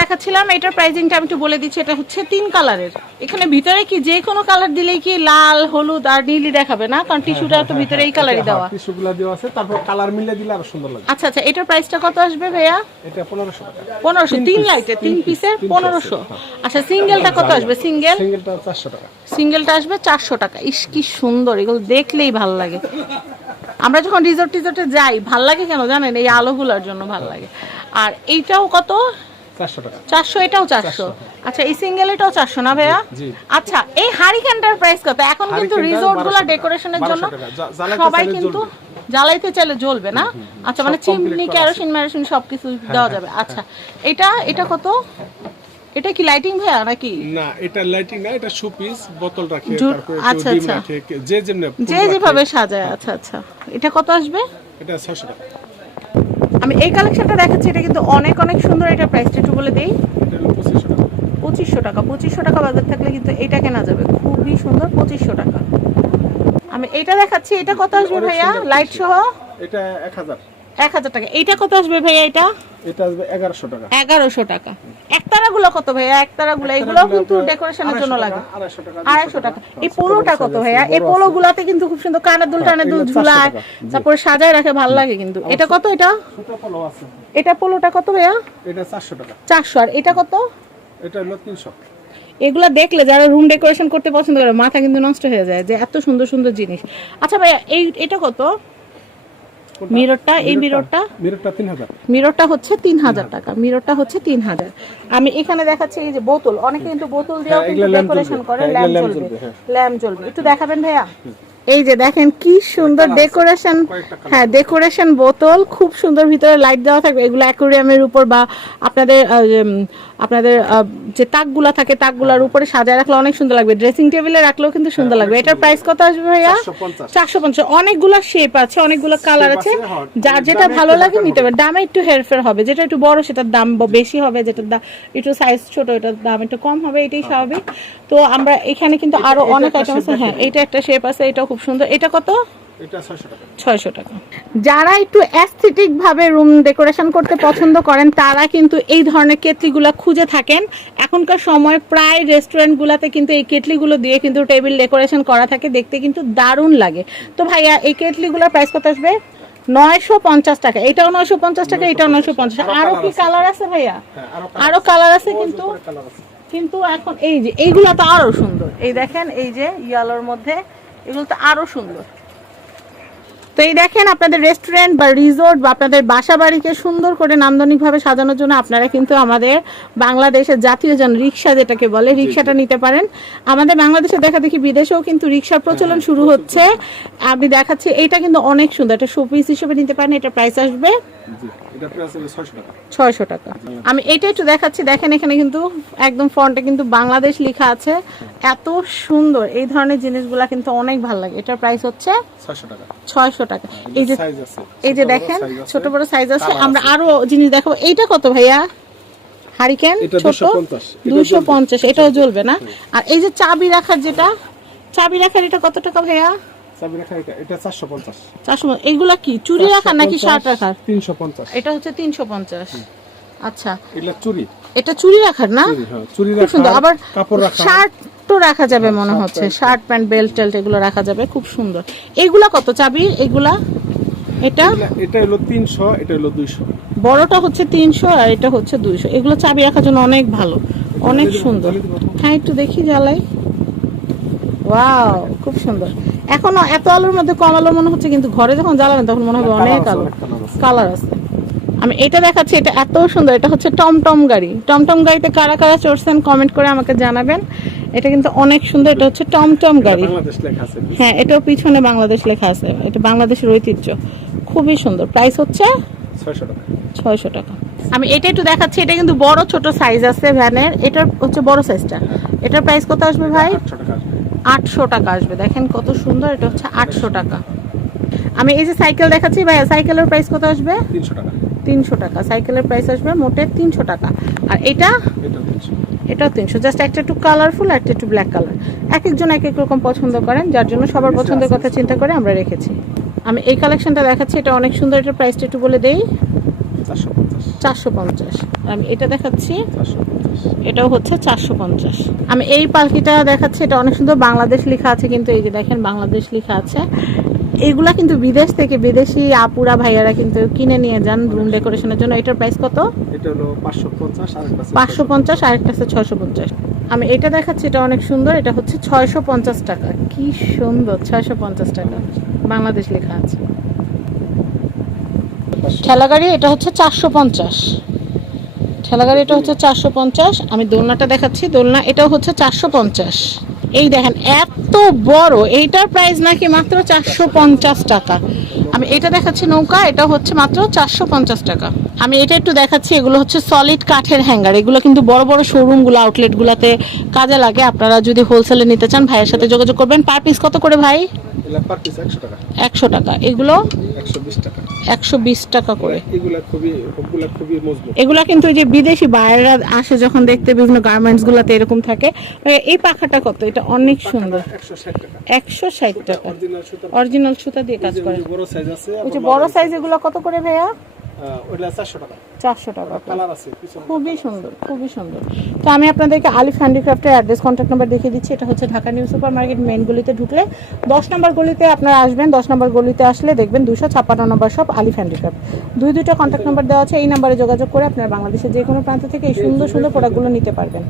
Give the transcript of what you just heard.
দেখাচ্ছিলাম এটার প্রাইজিংটা আমি একটু বলে দিচ্ছি এটা হচ্ছে তিন কালারের এখানে ভিতরে কি যে কোনো কালার দিলেই কি লাল হলুদ আর নীলই দেখাবে না? কারণ টিস্যুটা তো ভিতরে এই কালারই দেওয়া। টিস্যুগুলো দেওয়া আছে তারপর কালার মিলে দিলে আরও সুন্দর লাগবে আচ্ছা আচ্ছা এটার প্রাইসটা কত আসবে ভাইয়া? এটা পনেরোশো টাকা। পনেরোশো তিন লাইটে তিন পিসের পনেরোশো। আচ্ছা সিঙ্গেলটা কত আসবে? সিঙ্গেল সিঙ্গেলটা চারশো টাকা। সিঙ্গেলটা আসবে চারশো টাকা। ইস কি সুন্দর এগুলো দেখলেই ভালো লাগে। আমরা যখন রিসোর্ট টিসোর্টে যাই ভালো লাগে কেন জানেন? এই আলোগুলোর জন্য ভালো লাগে। আর এইটাও কত? চারশো এটাও চারশো? আচ্ছা এই সিঙ্গেল এটাও চারশো না ভাইয়া? আচ্ছা এই হারিকেনটার প্রাইস কত? এখন কিন্তু রিসোর্টগুলা ডেকোরেশনের জন্য টাকা। জা- জ্বালাইতে সবাই কিন্তু জ্বালাইতে চাইলে জ্বলবে না? আচ্ছা মানে চিমনি কেরোসিন মেরোসিন সবকিছু দেওয়া যাবে। আচ্ছা এটা এটা কত? এটা কি লাইটিং ভাইয়া নাকি? না এটা লাইটিং না এটা শোপিস বোতল রাখে তারপরে আচ্ছা, আচ্ছা। যে যেমনি যে যেভাবে সাজায় আচ্ছা আচ্ছা। এটা কত আসবে? এটা ছয়শো টাকা। আমি এই কালেকশনটা দেখাচ্ছি এটা কিন্তু অনেক অনেক সুন্দর এটা প্রাইসটা একটু বলে দেই। পঁচিশশো টাকা পঁচিশশো টাকা বাজার থাকলে কিন্তু এটা কেনা যাবে। খুবই সুন্দর পঁচিশশো টাকা। আমি এটা দেখাচ্ছি এটা কত আসবে ভাইয়া? লাইট সহ? এটা এক হাজার। এক হাজার টাকা। এইটা কত আসবে ভাইয়া এটা? এটা আসবে এগারোশো টাকা। এগারোশো টাকা। একতারা কত ভাইয়া? একতারা এগুলো কিন্তু ডেকোরেশনের জন্য লাগে। আড়াইশো টাকা আড়াইশো টাকা এই পোলোটা কত ভাইয়া? এই পোলো কিন্তু খুব সুন্দর কানের দুল টানের দুল ঝুলায় তারপরে সাজায় রাখে ভালো লাগে কিন্তু। এটা কত এটা? ছোট ফলো আছে। এটা পোলোটা কত ভাইয়া? এটা টাকা। আর এটা কত? এটা হলো তিনশো। এগুলা দেখলে যারা রুম ডেকোরেশন করতে পছন্দ করে মাথা কিন্তু নষ্ট হয়ে যায় যে এত সুন্দর সুন্দর জিনিস। আচ্ছা ভাইয়া এই এটা কত? মিররটা এই মিররটা? মিররটা? তিন হাজার। মিররটা হচ্ছে তিন হাজার টাকা মিররটা হচ্ছে তিন হাজার। আমি এখানে দেখাচ্ছি এই যে বোতল অনেকে কিন্তু বোতল দিয়েও হ্যাঁ, কিন্তু ডেকোরেশন করে হ্যাঁ, ল্যাম্প জ্বলবে। হ্যাঁ। ল্যাম্প জ্বলবে। একটু দেখাবেন ভাইয়া? এই যে দেখেন কি সুন্দর ডেকোরেশন হ্যাঁ ডেকোরেশন বোতল খুব সুন্দর ভিতরে লাইট দেওয়া থাকবে। এগুলো অ্যাকোরিয়ামের উপর বা আপনাদের আপনাদের যে তাকগুলা থাকে তাকগুলার উপরে সাজায় রাখলে অনেক সুন্দর লাগবে। ড্রেসিং টেবিলে রাখলেও কিন্তু সুন্দর লাগবে। এটার প্রাইস কত আসবে ভাইয়া? 450 চারশো পঞ্চাশ। অনেকগুলো শেপ আছে অনেকগুলো কালার আছে আছে, হ্যাঁ। যার যেটা ভালো লাগে নিতে পারে দামে একটু হেরফের হবে। যেটা একটু বড় সেটার দাম বেশি হবে যেটার দাম একটু সাইজ ছোট এটার দাম একটু কম হবে এটাই স্বাভাবিক। তো আমরা এখানে কিন্তু আরও অনেক আইটেম আছে। হ্যাঁ এটা একটা শেপ আছে এটা খুব সুন্দর। এটা কত? এটা ছয়শো টাকা। টাকা। যারা একটু অ্যাস্থেটিক ভাবে রুম ডেকোরেশন করতে পছন্দ করেন তারা কিন্তু এই ধরনের কেটলিগুলো খুঁজে থাকেন। এখনকার সময় প্রায় রেস্টুরেন্টগুলোতে কিন্তু এই কেটলিগুলো দিয়ে কিন্তু টেবিল ডেকোরেশন করা থাকে দেখতে কিন্তু দারুণ লাগে। তো ভাইয়া এই কেটলিগুলোর প্রাইস কত আসবে? নয়শো পঞ্চাশ টাকা। এটাও নয়শো পঞ্চাশ টাকা এটাও নয়শো পঞ্চাশ। আরও কি কালার আছে? ভাইয়া? হ্যাঁ আরও আরও কালার আছে কিন্তু। কিন্তু এখন এই যে এইগুলো তো আরও সুন্দর। এই দেখেন এই যে ইয়ালোর মধ্যে এগুলো তো আরও সুন্দর। তো এই দেখেন আপনাদের রেস্টুরেন্ট বা রিসোর্ট বা আপনাদের বাসা বাড়িকে সুন্দর করে নান্দনিকভাবে সাজানোর জন্য আপনারা কিন্তু আমাদের বাংলাদেশের জাতীয় যান রিক্সা যেটাকে বলে রিক্সাটা নিতে পারেন। আমাদের বাংলাদেশে দেখা দেখি বিদেশেও কিন্তু রিক্সার প্রচলন শুরু হচ্ছে। আপনি দেখাচ্ছি এটা কিন্তু অনেক সুন্দর। এটা শোপিস হিসেবে নিতে পারেন এটা প্রাইস আসবে। ছয়শো টাকা। আমি এটা একটু দেখাচ্ছি দেখেন এখানে কিন্তু একদম ফ্রন্টে কিন্তু বাংলাদেশ লেখা আছে। এত সুন্দর এই ধরনের জিনিসগুলা কিন্তু অনেক ভালো লাগে। এটার প্রাইস হচ্ছে ছয়শো টাকা। এই যে এই যে দেখেন ছোট বড় সাইজ আছে। আমরা। আরও জিনিস দেখাবো। এইটা কত ভাইয়া? হারিকেন ছোট? দুশো পঞ্চাশ। এটাও জ্বলবে না? আর এই যে চাবি রাখার যেটা চাবি রাখার এটা কত টাকা ভাইয়া? চাবি রাখা এটা এটা কি? চুরি নাকি শার্ট রাখার? তিনশো পঞ্চাশ। এটা হচ্ছে তিনশো পঞ্চাশ। আচ্ছা। এগুলা চুরি। এটা চুরি রাখার না? চুরি হ্যাঁ চুরি রাখা আবার কাপড় রাখা শার্ট তো রাখা যাবে মনে হচ্ছে। শার্ট প্যান্ট বেল্ট টেল্ট এগুলো রাখা যাবে। খুব সুন্দর। এগুলা কত চাবি? এগুলা? এটা? এটা হলো তিনশো এটা হলো দুইশো। বড়টা হচ্ছে তিনশো আর এটা হচ্ছে দুইশো। এগুলো চাবি রাখার জন্য অনেক ভালো। অনেক সুন্দর। হ্যাঁ একটু দেখি জ্বালাই। ওয়াও খুব সুন্দর। এখনও এত আলোর মধ্যে কম আলো মনে হচ্ছে কিন্তু ঘরে যখন জ্বালাবেন তখন মনে হবে অনেক আলো। কালার আছে। আমি এটা দেখাচ্ছি এটা এত সুন্দর এটা হচ্ছে টমটম গাড়ি। টমটম গাড়িতে কারা কারা চড়ছেন কমেন্ট করে আমাকে জানাবেন। এটা কিন্তু অনেক সুন্দর এটা হচ্ছে টমটম গাড়ি। হ্যাঁ এটাও পিছনে বাংলাদেশ লেখা আছে। এটা বাংলাদেশের ঐতিহ্য। খুবই সুন্দর। প্রাইস হচ্ছে ছয়শো টাকা। ছয়শো টাকা। আমি এটা একটু দেখাচ্ছি এটা কিন্তু বড় ছোট সাইজ আছে ভ্যানের এটার হচ্ছে বড় সাইজটা এটার প্রাইস কত আসবে ভাই? আটশো টাকা আসবে। দেখেন কত সুন্দর এটা হচ্ছে আটশো টাকা। আমি এই যে সাইকেল দেখাচ্ছি ভাইয়া সাইকেলের প্রাইস কত আসবে? তিনশো টাকা। তিনশো টাকা। সাইকেলের প্রাইস আসবে মোটে তিনশো টাকা। আর এটা? এটা এটাও তিনশো। জাস্ট একটা একটু কালারফুল একটা একটু ব্ল্যাক কালার এক একজন এক এক রকম পছন্দ করেন যার জন্য সবার পছন্দের কথা চিন্তা করে আমরা রেখেছি। আমি এই কালেকশনটা দেখাচ্ছি এটা অনেক সুন্দর। এটার প্রাইসটা একটু বলে দেই। চারশো পঞ্চাশ। চারশো পঞ্চাশ। আমি এটা দেখাচ্ছি। চারশো পঞ্চাশ। এটাও হচ্ছে চারশো পঞ্চাশ। আমি এই পালকিটা দেখাচ্ছি এটা অনেক সুন্দর বাংলাদেশ লেখা আছে কিন্তু এই যে দেখেন বাংলাদেশ লেখা আছে। এইগুলা কিন্তু বিদেশ থেকে বিদেশি আপুরা ভাইয়ারা কিন্তু কিনে নিয়ে যান রুম ডেকোরেশনের জন্য। এটার প্রাইস কত? এটা হলো পাঁচশো পঞ্চাশ আর একটা পাঁচশো পঞ্চাশ আরেকটা আছে ছয়শো পঞ্চাশ। আমি এটা দেখাচ্ছি এটা অনেক সুন্দর এটা হচ্ছে ছয়শো পঞ্চাশ টাকা। কি সুন্দর ছয়শো পঞ্চাশ টাকা। বাংলাদেশ লেখা আছে। ঠেলা গাড়ি এটা হচ্ছে চারশো পঞ্চাশ। ঠেলা গাড়ি এটা হচ্ছে চারশো পঞ্চাশ আমি দোলনাটা দেখাচ্ছি দোলনা এটাও হচ্ছে চারশো পঞ্চাশ। এই দেখেন এত বড় এইটার প্রাইস নাকি মাত্র চারশো পঞ্চাশ টাকা। আমি এটা দেখাচ্ছি নৌকা এটা হচ্ছে মাত্র চারশো পঞ্চাশ টাকা। আমি এটা একটু দেখাচ্ছি এগুলো হচ্ছে সলিড কাঠের হ্যাঙ্গার এগুলো কিন্তু বড় বড় শোরুমগুলো আউটলেটগুলোতে কাজে লাগে। আপনারা যদি হোলসেলে নিতে চান ভাইয়ের সাথে যোগাযোগ করবেন। পার পিস কত করে ভাই? একশো টাকা। এগুলো? একশো বিশ টাকা। একশো বিশ টাকা করে। এগুলা খুবই সবগুলা খুবই মজবুত। এগুলা কিন্তু ওই যে বিদেশি বাইরেরা আসে যখন দেখতে বিভিন্ন গার্মেন্টস গুলাতে এরকম থাকে এই পাখাটা কত? এটা অনেক সুন্দর। একশো ষাট টাকা। অরিজিনাল সুতা। দিয়ে কাজ করে। বড় সাইজ আছে ওই যে বড় সাইজ এগুলো কত করে ভাইয়া? চারশো টাকা। খুবই সুন্দর খুবই সুন্দর। তো আমি আপনাদেরকে আলিফ হ্যান্ডিক্রাফটের অ্যাড্রেস কন্ট্যাক্ট নাম্বার দেখিয়ে দিচ্ছি। এটা হচ্ছে Dhaka New Super Market main গলিতে ঢুকলে। দশ নম্বর গলিতে আপনারা আসবেন দশ নম্বর গলিতে আসলে দেখবেন দুশো ছাপ্পান্ন নম্বর সব আলিফ হ্যান্ডিক্রাফট। দুই দুইটা কন্ট্যাক্ট নাম্বার দেওয়া আছে এই নাম্বারে যোগাযোগ করে আপনারা বাংলাদেশের যে কোনো প্রান্ত থেকে এই সুন্দর সুন্দর প্রোডাক্টগুলো নিতে পারবেন।